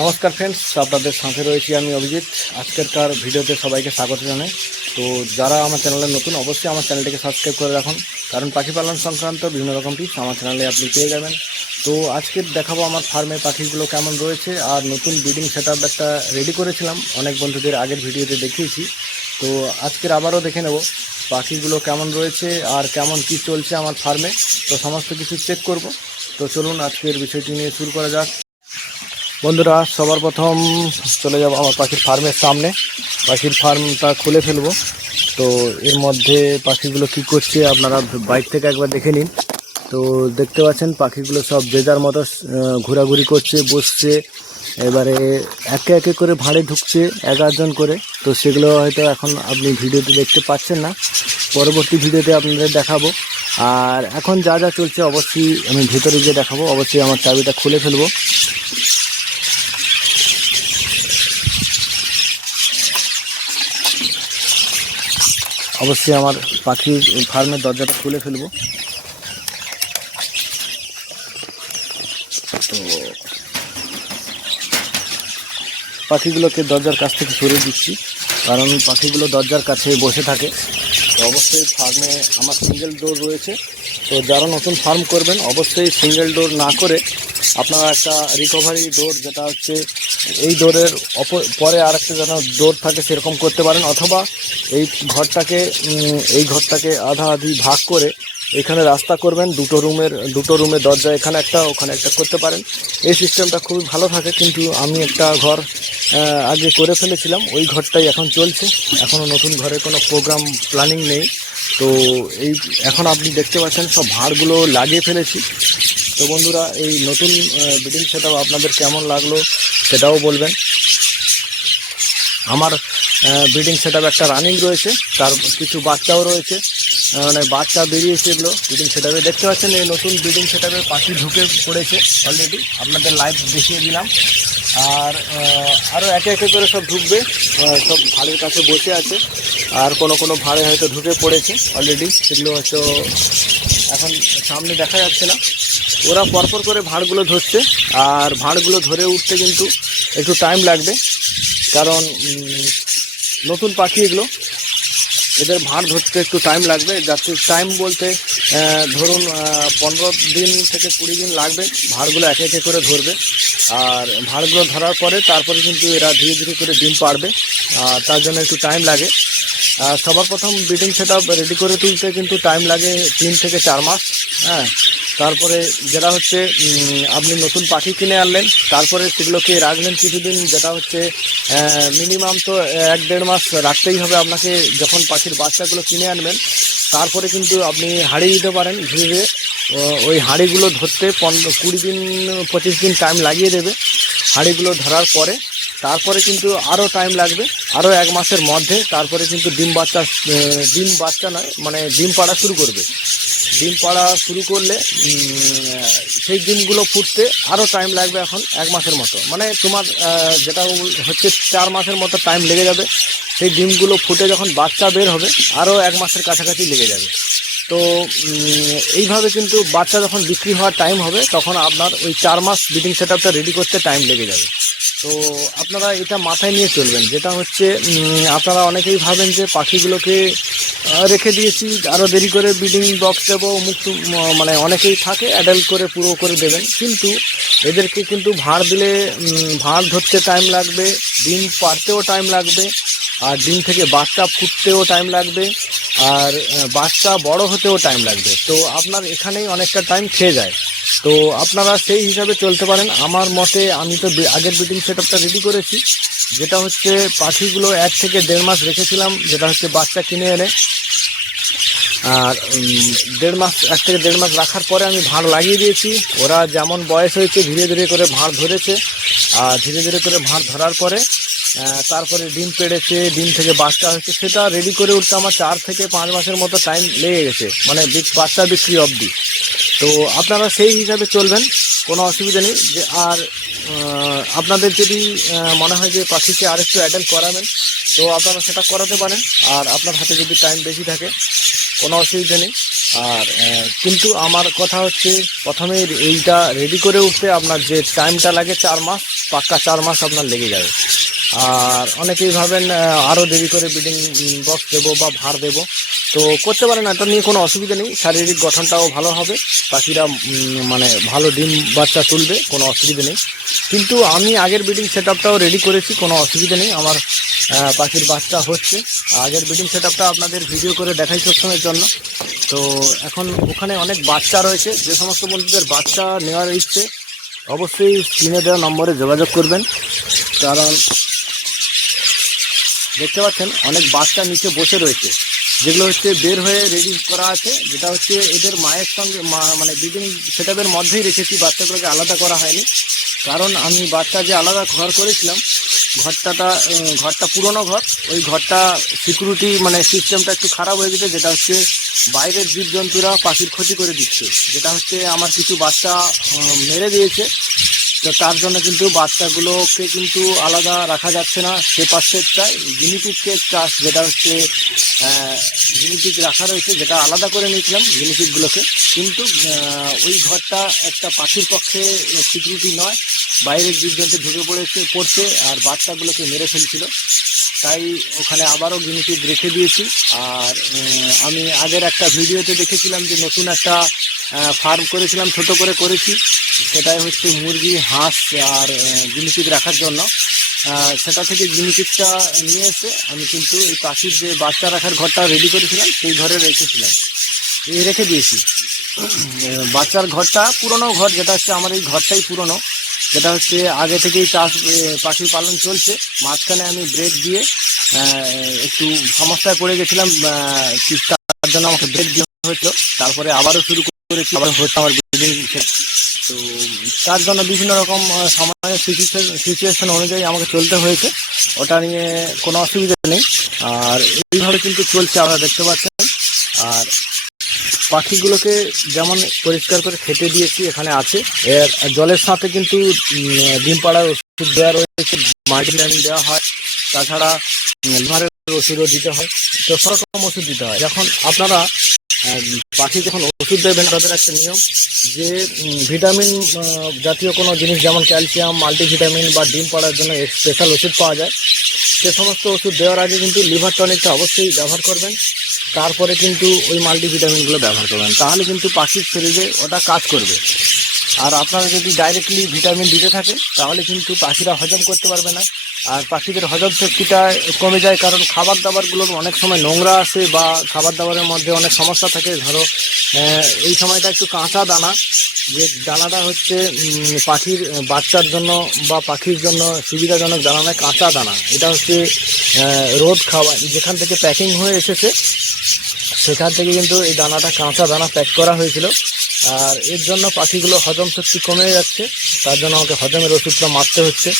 নমস্কার ফ্রেন্ডস, আপনাদের সাথে রয়েছি আমি অভিজিৎ। আজকেরকার ভিডিওতে সবাইকে স্বাগত জানাই। তো যারা আমার চ্যানেলে নতুন, অবশ্যই আমার চ্যানেলটিকে সাবস্ক্রাইব করে রাখুন, কারণ পাখি পালন সংক্রান্ত বিভিন্ন রকম টিপস আমার চ্যানেলে আপনি পেয়ে যাবেন। তো আজকে দেখাবো আমার ফার্মে পাখিগুলো কেমন রয়েছে, আর নতুন ব্রিডিং সেটআপ একটা রেডি করেছিলাম, অনেক বন্ধুদের আগের ভিডিওতে দেখিয়েছি। তো আজকের আবারও দেখে নেব পাখিগুলো কেমন রয়েছে আর কেমন কি চলছে আমার ফার্মে। তো সমস্ত কিছু চেক করব। তো চলুন আজকের বিষয়টি নিয়ে শুরু করা যাক। বন্ধুরা, সবার প্রথম চলে যাব আমার পাখির ফার্মের সামনে। পাখির ফার্মটা খুলে ফেলবো। তো এর মধ্যে পাখিগুলো কি করছে আপনারা বাইরে থেকে একবার দেখে নিন। তো দেখতে পাচ্ছেন পাখিগুলো সব যে যার মতো ঘোরাঘুরি করছে, বসছে। এবারে একে একে করে ভাঁড়ে ঢুকছে 11জন করে। তো সেগুলো হয়তো এখন আপনি ভিডিওতে দেখতে পাচ্ছেন না, পরবর্তী ভিডিওতে আপনাদের দেখাবো। আর এখন যা যা চলছে অবশ্যই আমি ভিতরে গিয়ে দেখাবো। অবশ্যই আমার চাবিটা খুলে ফেলবো। অবশ্যই আমার পাখির ফার্মের দরজাটা খুলে ফেলবো। তো পাখিগুলোকে দরজার কাছ থেকে সরিয়ে দিচ্ছি, কারণ পাখিগুলো দরজার কাছে বসে থাকে। তো অবশ্যই ফার্মে আমার সিঙ্গেল ডোর রয়েছে। তো যারা নতুন ফার্ম করবেন অবশ্যই সিঙ্গেল ডোর না করে আপনারা একটা রিকভারি ডোর, যেটা হচ্ছে এই ডোরের পরে আর একটা যেন ডোর থাকে সেরকম করতে পারেন, অথবা এই ঘরটাকে আধা আধি ভাগ করে এখানে রাস্তা করবেন। দুটো রুমের দরজা এখানে একটা ওখানে একটা করতে পারেন। এই সিস্টেমটা খুবই ভালো থাকে। কিন্তু আমি একটা ঘর আগে করে ফেলেছিলাম, ওই ঘরটাই এখন চলছে। এখনও নতুন ঘরের কোনো প্রোগ্রাম প্ল্যানিং নেই। তো এখন আপনি দেখতে পাচ্ছেন সব ভাঁড়গুলো লাগিয়ে ফেলেছি। তো বন্ধুরা, এই নতুন ব্রিডিং সেটআপ আপনাদের কেমন লাগলো সেটাও বলবেন। আমার ব্রিডিং সেটআপ একটা রানিং রয়েছে, তার কিছু বাচ্চাও রয়েছে, মানে বাচ্চা বেরিয়েছে। এগুলো ব্রিডিং সেটআপে দেখতে পাচ্ছেন। এই নতুন ব্রিডিং সেটআপে পাখি ঢুকে পড়েছে অলরেডি, আপনাদের লাইভ দেখিয়ে দিলাম। আর আরও একে একে করে সব ঢুকবে। সব ভাড়ের কাছে বসে আছে, আর কোনো ভাড়ে হয়তো ঢুকে পড়েছে অলরেডি। সেগুলো হয়তো এখন সামনে দেখা যাচ্ছে না। ওরা পরপর করে ভাঁড়গুলো ধরছে, আর ভাঁড়গুলো ধরে উঠতে কিন্তু একটু টাইম লাগবে, কারণ নতুন পাখি এগুলো, এদের ভাঁড় ধরতে একটু টাইম লাগবে। যাতে টাইম বলতে ধরুন 15 দিন থেকে 20 দিন লাগবে ভাঁড়গুলো একে একে করে ধরবে। আর ভাঁড়গুলো ধরার পরে তারপরে কিন্তু এরা ধীরে ধীরে করে ডিম পাড়বে, আর তার জন্য একটু টাইম লাগে। সবার প্রথম ব্রিডিং সেটআপ রেডি করে তুলতে কিন্তু টাইম লাগে 3 থেকে 4 মাস। হ্যাঁ, তারপরে যেটা হচ্ছে আপনি নতুন পাখি কিনে আনলেন, তারপরে সেগুলোকে রাখলেন কিছুদিন, যেটা হচ্ছে মিনিমাম তো 1-1.5 মাস রাখতেই হবে আপনাকে। যখন পাখির বাচ্চাগুলো কিনে আনবেন তারপরে কিন্তু আপনি হারিয়ে দিতে পারেন ধীরে ধীরে। ওই হাঁড়িগুলো ধরতে 20 দিন 25 দিন টাইম লাগিয়ে দেবে। হাঁড়িগুলো ধরার পরে তারপরে কিন্তু আরও টাইম লাগবে, আরও 1 মাসের মধ্যে। তারপরে কিন্তু ডিম বাচ্চা নয়, মানে ডিম পাড়া শুরু করবে। ডিম পাড়া শুরু করলে সেই ডিমগুলো ফুটতে আরও টাইম লাগবে, এখন 1 মাসের মতো। মানে তোমার যেটা হচ্ছে 4 মাসের মতো টাইম লেগে যাবে। সেই ডিমগুলো ফুটে যখন বাচ্চা বের হবে আরও 1 মাসের কাছাকাছি লেগে যাবে। তো এইভাবে কিন্তু বাচ্চা যখন বিক্রি হওয়ার টাইম হবে, তখন আপনার ওই 4 মাস ব্রিডিং সেটআপটা রেডি করতে টাইম লেগে যাবে। তো আপনারা এটা মাথায় নিয়ে চলবেন। যেটা হচ্ছে আপনারা অনেকেই ভাবেন যে পাখিগুলোকে রেখে দিয়েছি, আরও দেরি করে ব্রিডিং বক্স দেবো, মানে অনেকেই থাকে অ্যাডাল্ট করে পুরো করে দেবেন। কিন্তু এদেরকে কিন্তু ভাঁড় দিলে ভাঁড় ধরতে টাইম লাগবে, ডিম পাড়তেও টাইম লাগবে, আর ডিম থেকে বাচ্চা ফুটতেও টাইম লাগবে, আর বাচ্চা বড় হতেও টাইম লাগবে। তো আপনার এখানেই অনেকটা টাইম খেয়ে যায়। তো আপনারা সেই হিসাবে চলতে পারেন। আমার মতে আমি তো আগের ব্রিডিং সেটআপটা রেডি করেছি, যেটা হচ্ছে পাখিগুলো 1 থেকে 1.5 মাস রেখেছিলাম, যেটা হচ্ছে বাচ্চা কিনে এনে। আর 1 থেকে 1.5 মাস রাখার পরে আমি ভাঁড় লাগিয়ে দিয়েছি। ওরা যেমন বয়স হয়েছে ধীরে ধীরে করে ভাঁড় ধরেছে, আর ধীরে ধীরে করে ভাঁড় ধরার পরে তারপরে ডিম পেড়েছে, ডিম থেকে বাচ্চা হয়েছে। সেটা রেডি করে উঠতে আমার 4 থেকে 5 মাসের মতো টাইম লেগে গেছে, মানে বাচ্চা বিক্রি অবধি। তো আপনারা সেই হিসাবে চলবেন, কোনো অসুবিধা নেই। যে আর আপনাদের যদি মনে হয় যে পাখিকে আরেকটু অ্যাডাল্ট করাবেন, তো আপনারা সেটা করাতে পারেন। আর আপনার হাতে যদি টাইম বেশি থাকে কোনো অসুবিধা নেই। আর কিন্তু আমার কথা হচ্ছে প্রথমে এইটা রেডি করে উঠতে আপনার যে টাইমটা লাগে 4 মাস, পাক্কা 4 মাস আপনার লেগে যাবে। আর অনেকেই ভাবেন আরও দেরি করে ব্রিডিং বক্স দেবো বা ভার দেবো, তো করতে পারেন, এটা নিয়ে কোনো অসুবিধা নেই। শারীরিক গঠনটাও ভালো হবে, পাখিরা মানে ভালো ডিম বাচ্চা তুলবে, কোনো অসুবিধা নেই। কিন্তু আমি আগের ব্রিডিং সেট আপটাও রেডি করেছি, কোনো অসুবিধা নেই। আমার পাখির বাচ্চা হচ্ছে, আগের ব্রিডিং সেট আপটা আপনাদের ভিডিও করে দেখাই সবসময়ের জন্য। তো এখন ওখানে অনেক বাচ্চা রয়েছে, যে সমস্ত বন্ধুদের বাচ্চা নেওয়ার ইচ্ছে অবশ্যই স্ক্রিনে দেওয়া নম্বরে যোগাযোগ করবেন। কারণ দেখতে পাচ্ছেন অনেক বাচ্চা নিচে বসে রয়েছে, যেগুলো হচ্ছে বের হয়ে রেডি করা আছে, যেটা হচ্ছে এদের মায়ের সঙ্গে মানে ব্রিডিং সেটআপের মধ্যেই রেখেছি, বাচ্চাগুলোকে আলাদা করা হয়নি। কারণ আমি বাচ্চা যে আলাদা ঘর করেছিলাম, ঘরটা পুরনো ঘর, ওই ঘরটা সিকিউরিটি মানে সিস্টেমটা একটু খারাপ হয়ে গেছে, যেটা হচ্ছে বাইরের জীবজন্তুরা পাখির ক্ষতি করে দিচ্ছে, যেটা হচ্ছে আমার কিছু বাচ্চা মেরে দিয়েছে। তো তার জন্য কিন্তু বাচ্চাগুলোকে কিন্তু আলাদা রাখা যাচ্ছে না। সে পাশেরটায় জিনিপিককে চাষ, যেটা হচ্ছে জিনিপিক রাখা রয়েছে, যেটা আলাদা করে নিয়েছিলাম জিনিপিকগুলোকে, কিন্তু ওই ঘরটা একটা পাখির পক্ষে সিকিউরিটি নয়, বাইরের জীবজন্তু ঢুকে পড়ছে আর বাচ্চাগুলোকে মেরে ফেলছিল। তাই ওখানে আবারও গিনিপিগ রেখে দিয়েছি। আর আমি আগের একটা ভিডিওতে দেখেছিলাম যে নতুন একটা ফার্ম করেছিলাম, ছোট করে করেছি, সেটাই হচ্ছে মুরগি, হাঁস আর গিনিপিগ রাখার জন্য। সেটা থেকে গিনিপিগটা নিয়ে এসে আমি কিন্তু এই পাখির যে বাচ্চা রাখার ঘরটা রেডি করেছিলাম সেই ঘরে রেখে দিয়েছি। বাচ্চার ঘরটা পুরনো ঘর, যেটা হচ্ছে আমার এই ঘরটাই পুরনো, যেটা হচ্ছে আগে থেকেই পাখি পালন চলছে। মাঝখানে আমি ব্রেক দিয়ে একটু সমস্যায় পড়ে গেছিলাম, তার জন্য আমাকে ব্রেক দেওয়া হয়েছিল। তারপরে আবারও শুরু করেছি, আবার হচ্ছে আমার ব্রিডিং। তো তার জন্য বিভিন্ন রকম সময় সিচুয়েশন অনুযায়ী আমাকে চলতে হয়েছে, ওটা নিয়ে কোনো অসুবিধা নেই। আর এইভাবে কিন্তু চলছে, আপনারা দেখতে পাচ্ছেন। আর পাখিগুলোকে যেমন পরিষ্কার করে খেতে দিয়েছি, এখানে আছে। এর জলের সাথে কিন্তু ডিম পাড়ার ওষুধ দেওয়া রয়েছে, মাল্টিভিটামিন দেওয়া হয়, তাছাড়া লিভারের ওষুধও দিতে হয়। তো সব রকম ওষুধ দিতে হয়। যখন আপনারা পাখি যখন ওষুধ দেবেন, তাদের একটা নিয়ম যে ভিটামিন জাতীয় কোনো জিনিস, যেমন ক্যালসিয়াম, মাল্টিভিটামিন বা ডিম পাড়ার জন্য স্পেশাল ওষুধ পাওয়া যায়, সে সমস্ত ওষুধ দেওয়ার আগে কিন্তু লিভার টনিকটা অবশ্যই ব্যবহার করবেন। তারপরে কিন্তু ওই মাল্টিভিটামিনগুলো ব্যবহার করবেন, তাহলে কিন্তু পাখির শরীরে ওটা কাজ করবে। আর আপনারা যদি ডাইরেক্টলি ভিটামিন দিতে থাকেন, তাহলে কিন্তু পাখিরা হজম করতে পারবে না, আর পাখিদের হজম শক্তিটা কমে যায়। কারণ খাবার দাবারগুলোর অনেক সময় নোংরা আসে, বা খাবার দাবারের মধ্যে অনেক সমস্যা থাকে। ধরো এই সময়টা একটু কাঁচা দানা, যে দানাটা হচ্ছে পাখির বাচ্চার জন্য বা পাখির জন্য সুবিধাজনক দানা নয়, কাঁচা দানা। এটা হচ্ছে রোদ খাওয়া, যেখান থেকে প্যাকিং হয়ে এসেছে সেখান থেকে কিন্তু এই দানাটা কাঁচা দানা প্যাক করা হয়েছিল। আর এর জন্য পাখিগুলো হজম শক্তি কমে যাচ্ছে, তার জন্য আমাকে হজমের ওষুধটা মারতে হচ্ছে।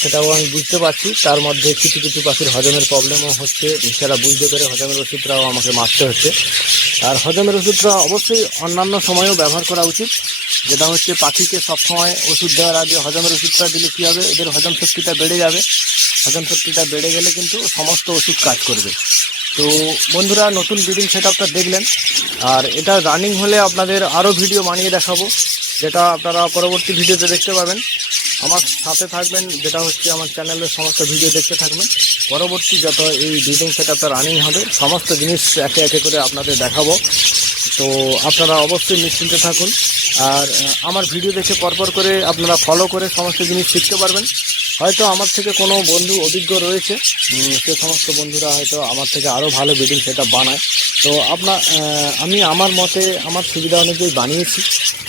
সেটাও আমি বুঝতে পারছি, তার মধ্যে কিছু কিছু পাখির হজমের প্রবলেমও হচ্ছে, সেটা বুঝতে পেরে হজমের ওষুধটাও আমাকে মারতে হচ্ছে। আর হজমের ওষুধটা অবশ্যই অন্যান্য সময়েও ব্যবহার করা উচিত, যেটা হচ্ছে পাখিকে সবসময় ওষুধ দেওয়ার আগে হজমের ওষুধটা দিলে কী হবে, এদের হজম শক্তিটা বেড়ে যাবে। হজম শক্তিটা বেড়ে গেলে কিন্তু সমস্ত ওষুধ কাজ করবে। তো বন্ধুরা, নতুন ব্রিডিং সেটআপটা দেখলেন, আর এটা রানিং হলে আপনাদের আরও ভিডিও বানিয়ে দেখাবো, যেটা আপনারা পরবর্তী ভিডিওতে দেখতে পাবেন। আমার সাথে থাকবেন, যেটা হচ্ছে আমার চ্যানেলের সমস্ত ভিডিও দেখতে থাকবেন। পরবর্তী যত এই ব্রিডিং সেটআপটা রানিং হবে, সমস্ত জিনিস একে একে করে আপনাদের দেখাবো। তো আপনারা অবশ্যই নিশ্চিন্তে থাকুন। আর আমার ভিডিও দেখে পরপর করে আপনারা ফলো করে সমস্ত জিনিস শিখতে পারবেন। হয়তো আমার থেকে কোনো বন্ধু অভিজ্ঞ রয়েছে, সে সমস্ত বন্ধুরা হয়তো আমার থেকে আরও ভালো ব্রিডিং সেটআপ বানায়। তো আমি আমার মতে আমার সুবিধা অনুযায়ী বানিয়েছি।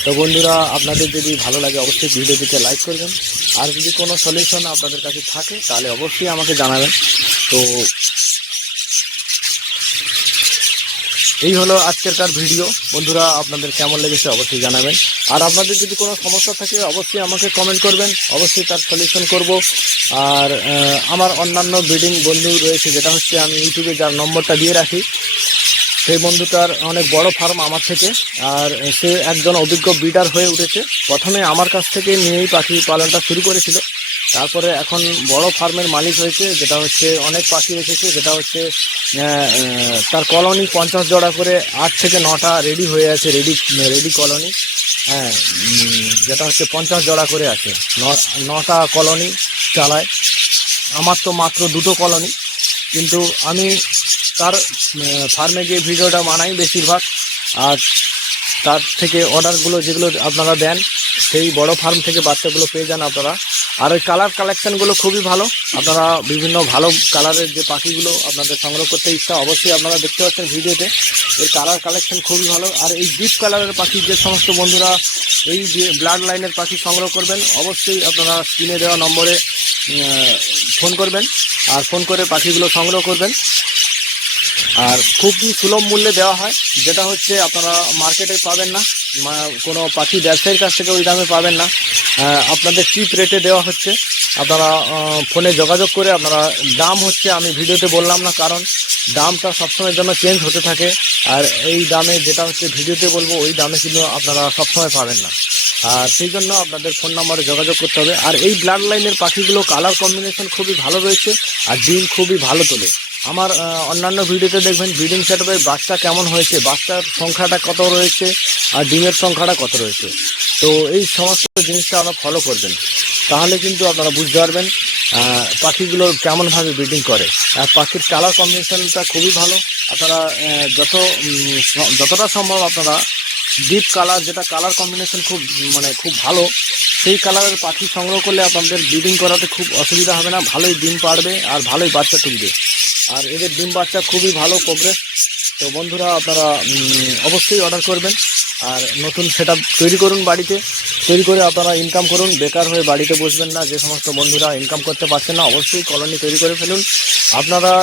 তো বন্ধুরা, আপনাদের যদি ভালো লাগে অবশ্যই ভিডিওটিতে লাইক করবেন। আর যদি কোনো সলিউশন আপনাদের কাছে থাকে তাহলে অবশ্যই আমাকে জানাবেন। তো এই হলো আজকেরকার ভিডিও। বন্ধুরা, আপনাদের কেমন লেগেছে অবশ্যই জানাবেন। আর আপনাদের যদি কোনো সমস্যা থাকে অবশ্যই আমাকে কমেন্ট করবেন, অবশ্যই তার সলিউশন করব। আর আমার অন্যান্য ব্রিডিং বন্ধু রয়েছে, যেটা হচ্ছে আমি ইউটিউবে যার নম্বরটা দিয়ে রাখি, সেই বন্ধুটার অনেক বড় ফার্ম আমার থেকে। আর সে একজন অভিজ্ঞ ব্রিডার হয়ে উঠেছে। প্রথমে আমার কাছ থেকে নিয়েই পাখি পালনটা শুরু করেছিল, তারপরে এখন বড় ফার্মের মালিক হয়েছে, যেটা হচ্ছে অনেক পাখি রেখেছে, যেটা হচ্ছে তার কলোনি 50 জোড়া করে 8 থেকে 9টা রেডি হয়ে আছে, রেডি কলোনি। হ্যাঁ, যেটা হচ্ছে 50 জোড়া করে আছে, 9টা কলোনি চালায়। আমার তো মাত্র 2টো কলোনি, কিন্তু আমি তার ফার্মে গিয়ে ভিডিওটা বানাই বেশিরভাগ। আর তার থেকে অর্ডারগুলো যেগুলো আপনারা দেন, সেই বড় ফার্ম থেকে বাচ্চাগুলো পেয়ে যান আপনারা। আর ওই কালার কালেকশানগুলো খুবই ভালো। আপনারা বিভিন্ন ভালো কালারের যে পাখিগুলো আপনাদের সংগ্রহ করতে ইচ্ছা, অবশ্যই আপনারা দেখতে পাচ্ছেন ভিডিওতে, এর কালার কালেকশন খুবই ভালো। আর এই ডিপ কালারের পাখি যে সমস্ত বন্ধুরা এই ব্লাড লাইনের পাখি সংগ্রহ করবেন, অবশ্যই আপনারা স্ক্রিনে দেওয়া নম্বরে ফোন করবেন, আর ফোন করে পাখিগুলো সংগ্রহ করবেন। আর খুবই সুলভ মূল্যে দেওয়া হয়, যেটা হচ্ছে আপনারা মার্কেটে পাবেন না, কোনো পাখি ব্যবসায়ীর কাছ থেকে ওই দামে পাবেন না। আপনাদের চিপ রেটে দেওয়া হচ্ছে। আপনারা ফোনে যোগাযোগ করে আপনারা, দাম হচ্ছে আমি ভিডিওতে বললাম না, কারণ দামটা সবসময়ের জন্য চেঞ্জ হতে থাকে। আর এই দামে যেটা হচ্ছে ভিডিওতে বলবো, ওই দামে কিন্তু আপনারা সবসময় পাবেন না। আর সেই জন্য আপনাদের ফোন নাম্বারে যোগাযোগ করতে হবে। আর এই ব্লাড লাইনের পাখিগুলো কালার কম্বিনেশন খুবই ভালো রয়েছে, আর ডিম খুবই ভালো তোলে। আমার অন্যান্য ভিডিওতে দেখবেন ব্রিডিং সেটআপে বাচ্চা কেমন হয়েছে, বাচ্চার সংখ্যাটা কত রয়েছে, আর ডিমের সংখ্যাটা কত রয়েছে। তো এই সমস্ত জিনিসটা আপনারা ফলো করবেন, তাহলে কিন্তু আপনারা বুঝতে পারবেন পাখিগুলো কেমনভাবে ব্রিডিং করে। আর পাখির কালার কম্বিনেশনটা খুবই ভালো। আপনারা যতটা সম্ভব আপনারা ডিপ কালার, যেটা কালার কম্বিনেশন খুব ভালো, সেই কালারের পাখি সংগ্রহ করলে আপনাদের ব্রিডিং করাতে খুব অসুবিধা হবে না, ভালোই ডিম পাড়বে আর ভালোই বাচ্চা তুলবে। আর এদের ডিম বাচ্চা খুবই ভালো প্রোগ্রেস। তো বন্ধুরা, আপনারা অবশ্যই অর্ডার করবেন, আর নতুন সেটআপ তৈরি করুন বাড়িতে, তৈরি করে আপনারা ইনকাম করুন। বেকার হয়ে বাড়িতে বসবেন না। যে সমস্ত বন্ধুরা ইনকাম করতে পারছেন না, অবশ্যই কলোনি তৈরি করে ফেলুন। আপনারা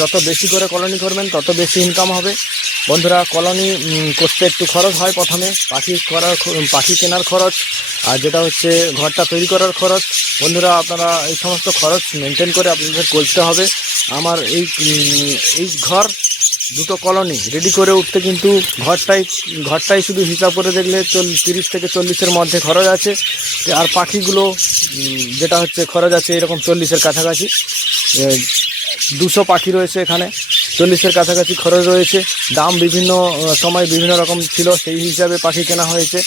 যত বেশি করে কলোনি করবেন, তত বেশি ইনকাম হবে। বন্ধুরা, কলোনি করতে একটু খরচ হয় প্রথমে, পাখি কেনার খরচ, আর যেটা হচ্ছে ঘরটা তৈরি করার খরচ। বন্ধুরা, আপনারা এই সমস্ত খরচ মেনটেন করে আপনাদের করতে হবে। আমার এই ঘর, 2টো কলোনি রেডি করে উঠতে কিন্তু ঘরটাই শুধু হিসাব করে দেখলে 30 থেকে 40-এর মধ্যে খরচ আছে। আর পাখিগুলো যেটা হচ্ছে খরচ আছে এরকম 40-এর কাছাকাছি। 200 পাখি রয়েছে এখানে, 40-এর কাছাকাছি খরচ রয়েছে। দাম বিভিন্ন সময় বিভিন্ন রকম ছিল, সেই হিসাবে পাখি কেনা হয়েছে।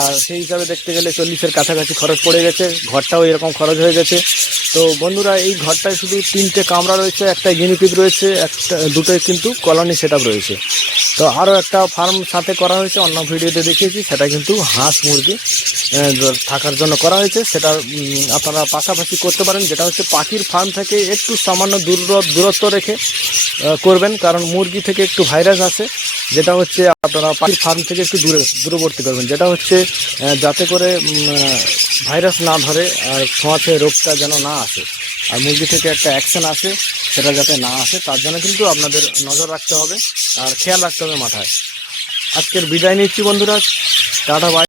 আর সেই হিসাবে দেখতে গেলে 40-এর কাছাকাছি খরচ পড়ে গেছে। ঘরটাও এরকম খরচ হয়ে গেছে। তো বন্ধুরা, এই ঘরটায় শুধু 3টে কামরা রয়েছে, একটা গিনিপিগ রয়েছে, দুটোই কিন্তু কলোনি সেটআপ রয়েছে। তো আরও একটা ফার্ম সাথে করা হয়েছে, অন্য ভিডিওতে দেখিয়েছি, সেটা কিন্তু হাঁস মুরগি থাকার জন্য করা হয়েছে। সেটা আপনারা পাশাপাশি করতে পারেন, যেটা হচ্ছে পাখির ফার্ম থেকে একটু সামান্য দূরত্ব রেখে করবেন, কারণ মুরগি থেকে একটু ভাইরাস আসে, যেটা হচ্ছে আপনারা পাখির ফার্ম থেকে একটু দূরবর্তী করবেন, যেটা হচ্ছে যাতে করে ভাইরাস না ধরে আর ছোঁয়াচে রোগটা যেন না আসে, আর মুরগি থেকে একটা অ্যাকশন আসে, সেটা যাতে না আসে, তার জন্য কিন্তু আপনাদের নজর রাখতে হবে আর খেয়াল রাখতে হবে মাথায়। আজকের বিদায় নিচ্ছি বন্ধুরা, টাটা বাই।